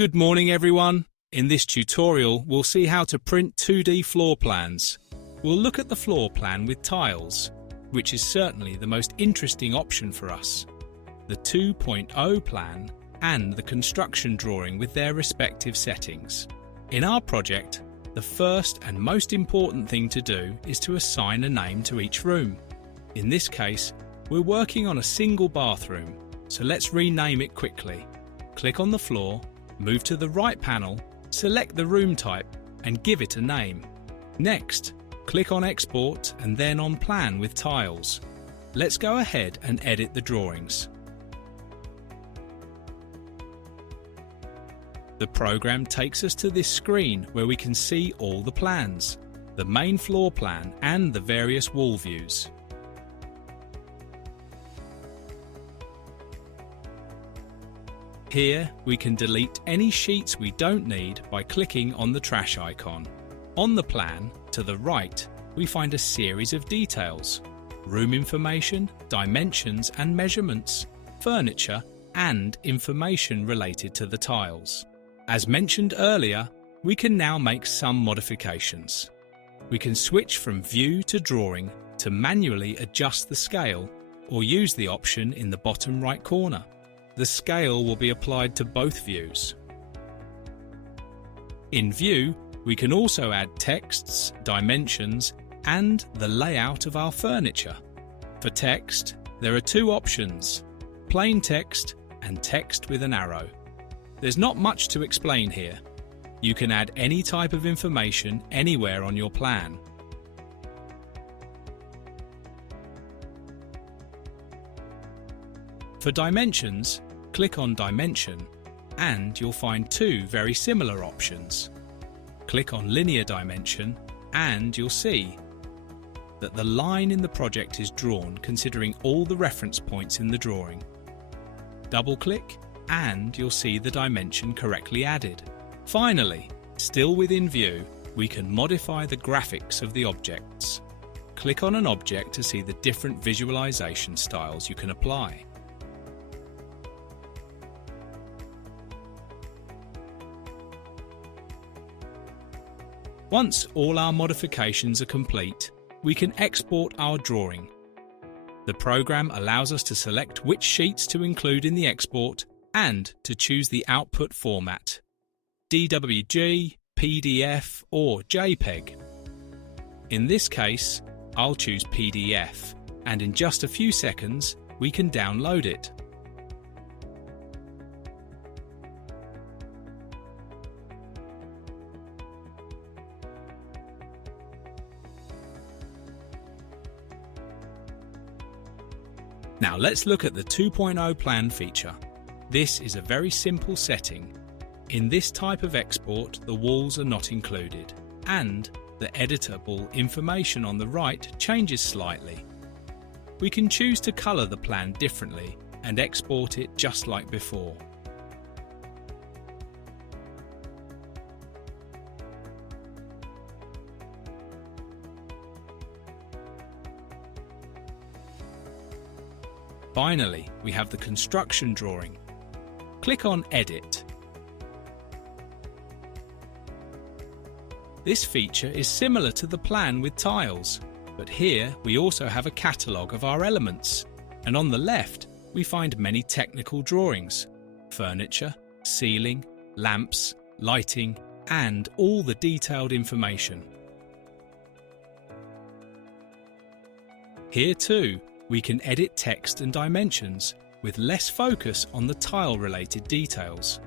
Good morning everyone. In this tutorial we'll see how to print 2D floor plans. We'll look at the floor plan with tiles, which is certainly the most interesting option for us, the 2.0 plan and the construction drawing with their respective settings. In our project, the first and most important thing to do is to assign a name to each room. In this case, we're working on a single bathroom, so let's rename it quickly. Click on the floor, move to the right panel, select the room type and give it a name. Next, click on Export and then on Plan with Tiles. Let's go ahead and edit the drawings. The program takes us to this screen where we can see all the plans, the main floor plan and the various wall views. Here we can delete any sheets we don't need by clicking on the trash icon. On the plan, to the right, we find a series of details: room information, dimensions and measurements, furniture, and information related to the tiles. As mentioned earlier, we can now make some modifications. We can switch from view to drawing to manually adjust the scale or use the option in the bottom right corner. The scale will be applied to both views. In View, we can also add texts, dimensions, and the layout of our furniture. For text, there are two options: plain text and text with an arrow. There's not much to explain here. You can add any type of information anywhere on your plan. For dimensions, click on Dimension and you'll find two very similar options. Click on Linear Dimension and you'll see that the line in the project is drawn considering all the reference points in the drawing. Double-click and you'll see the dimension correctly added. Finally, still within View, we can modify the graphics of the objects. Click on an object to see the different visualization styles you can apply. Once all our modifications are complete, we can export our drawing. The program allows us to select which sheets to include in the export and to choose the output format: DWG, PDF or JPEG. In this case, I'll choose PDF, and in just a few seconds we can download it. Now let's look at the 2.0 plan feature. This is a very simple setting. In this type of export, the walls are not included, and the editable information on the right changes slightly. We can choose to colour the plan differently and export it just like before. Finally, we have the construction drawing. Click on Edit. This feature is similar to the plan with tiles, but here we also have a catalogue of our elements, and on the left we find many technical drawings: furniture, ceiling, lamps, lighting, and all the detailed information. Here too, we can edit text and dimensions with less focus on the tile-related details.